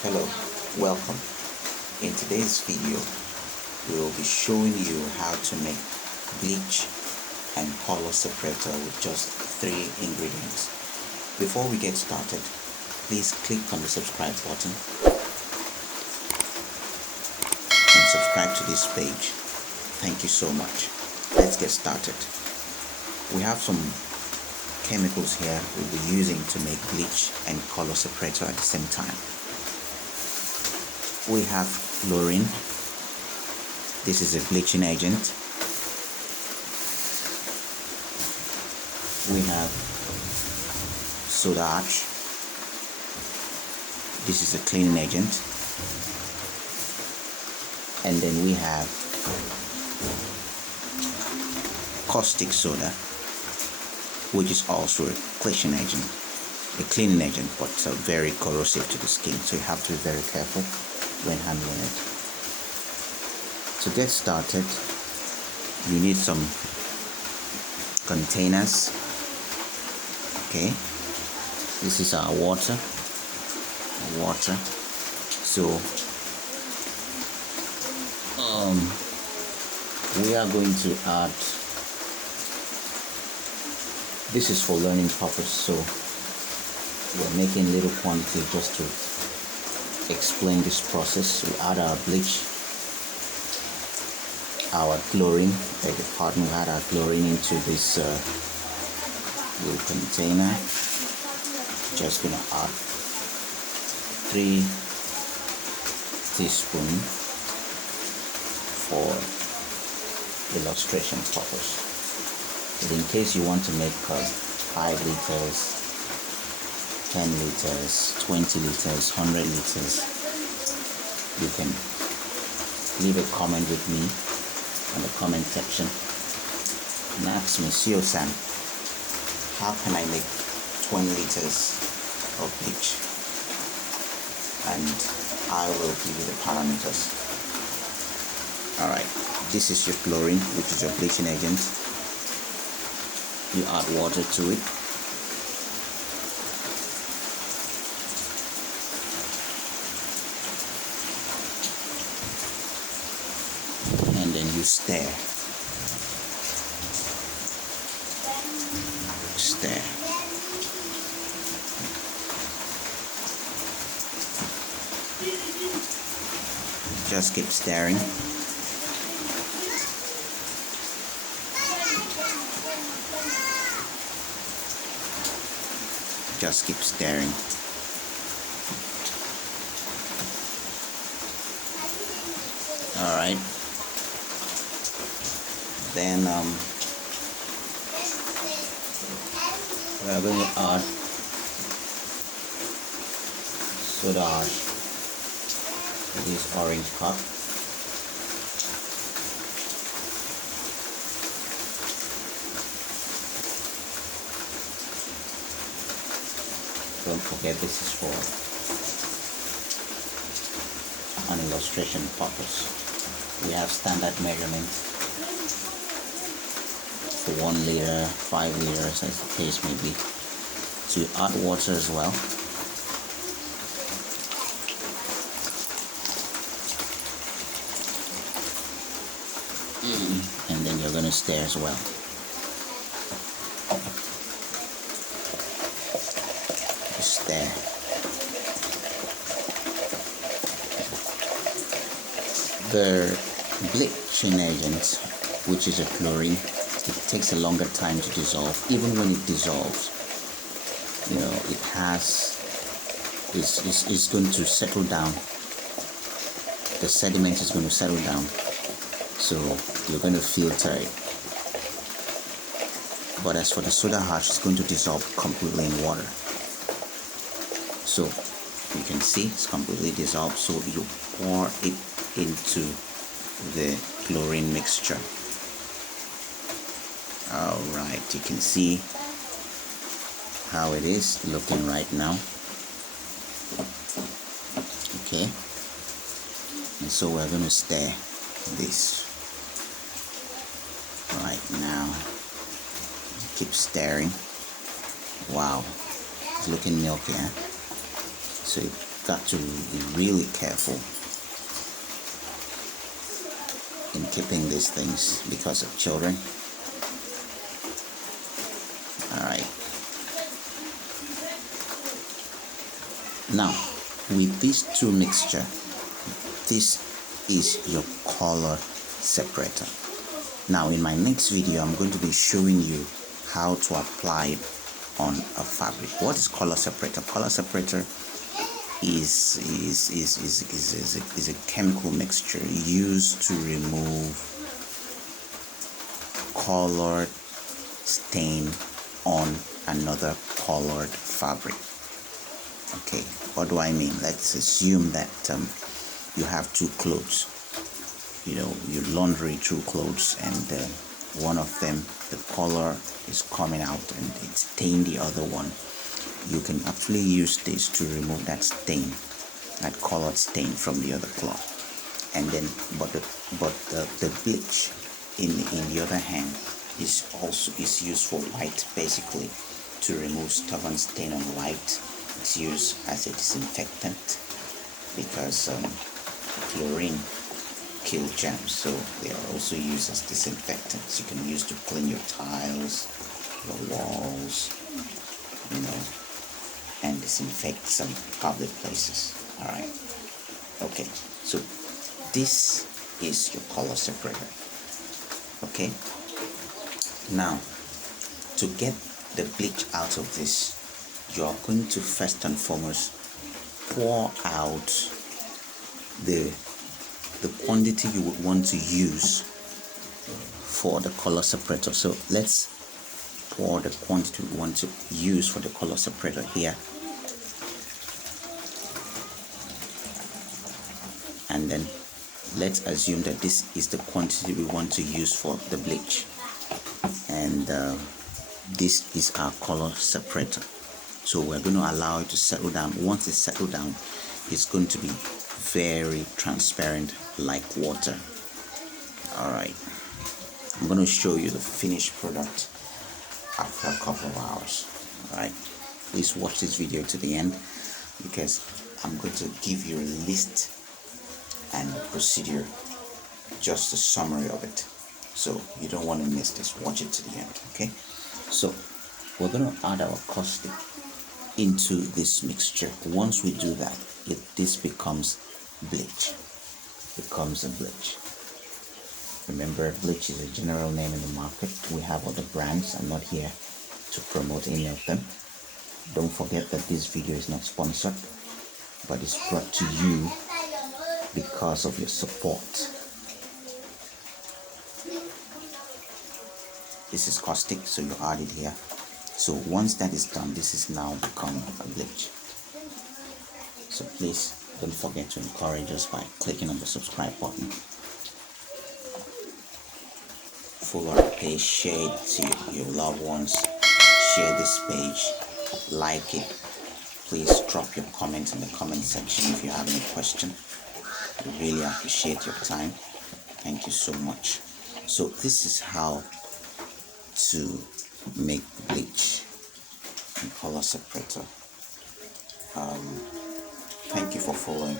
Hello, welcome. In today's video, we will be showing you how to make bleach and color separator with just 3 ingredients. Before we get started, please click on the subscribe button and subscribe to this page. Thank you so much. Let's get started. We have some chemicals here we'll be using to make bleach and color separator at the same time. We have chlorine. This is a bleaching agent. We have soda ash. This is a cleaning agent. And then we have caustic soda, which is also a cleaning agent, but very corrosive to the skin, so you have to be very careful when handling it. To get started, you need some containers. Okay, this is our water. So we are going to add, this is for learning purpose, so we're making little quantity just to explain this process. We add our bleach, our chlorine, we add our chlorine into this little container. Just gonna add 3 teaspoons for illustration purpose. But in case you want to make 5 liters, 10 liters, 20 liters, 100 liters, you can leave a comment with me in the comment section and ask me, Sio-san, how can I make 20 liters of bleach? And I will give you the parameters. Alright, this is your chlorine, which is your bleaching agent. You add water to it. And then you stir. Just keep stirring. Just keep stirring. All right. Then we're going to add soda ash to this orange cup. Don't forget, this is for an illustration purpose. We have standard measurements for 1 liter, 5 liters, as the case may be. So you add water as well. And then you're going to stir as well. Stir. The bleaching agent, which is a chlorine, it takes a longer time to dissolve. Even when it dissolves, it's going to settle down. The sediment is going to settle down, so you're going to filter it. But as for the soda ash, it's going to dissolve completely in water. So you can see it's completely dissolved. So you pour it into the chlorine mixture. Alright, you can see how it is looking right now. Okay, and so we're going to stir this right now. Keep stirring. Wow, it's looking milky, huh? So got to be really careful in keeping these things because of children. Alright. Now, with these two mixture, this is your color separator. Now, in my next video, I'm going to be showing you how to apply it on a fabric. What is color separator? Color separator is a chemical mixture used to remove colored stain on another colored fabric. Okay, what do I mean? Let's assume that you have two clothes. You know, you laundry two clothes, and one of them, the color is coming out and it stained the other one. You can actually use this to remove that stain, that colored stain from the other cloth. And then, but the bleach in the other hand is used for white, basically, to remove stubborn stain on white. It's used as a disinfectant because chlorine kill germs, so they are also used as disinfectants. You can use to clean your tiles, your walls, you know, and disinfect some public places. All right. Okay, so this is your color separator. Okay, now to get the bleach out of this, you are going to first and foremost pour out the quantity you would want to use for the color separator. So let's pour the quantity we want to use for the color separator here, and then let's assume that this is the quantity we want to use for the bleach, and this is our color separator. So we're going to allow it to settle down. Once it's settled down, it's going to be very transparent like water. All right, I'm going to show you the finished product after a couple of hours. All right, please watch this video to the end because I'm going to give you a list and the procedure, just a summary of it, so you don't want to miss this. Watch it to the end. Okay, so we're going to add our caustic into this mixture. Once we do that, this becomes bleach. Becomes a bleach. Remember, bleach is a general name in the market. We have other brands. I'm not here to promote any of them. Don't forget that this video is not sponsored, but it's brought to you because of your support. This is caustic, so you add it here. So once that is done, this is now become a bleach. So please don't forget to encourage us by clicking on the subscribe button. Follow our page, share it to your loved ones, share this page, like it. Please drop your comments in the comment section if you have any question. We really appreciate your time. Thank you so much. So this is how to make bleach and color separator. Thank you for following.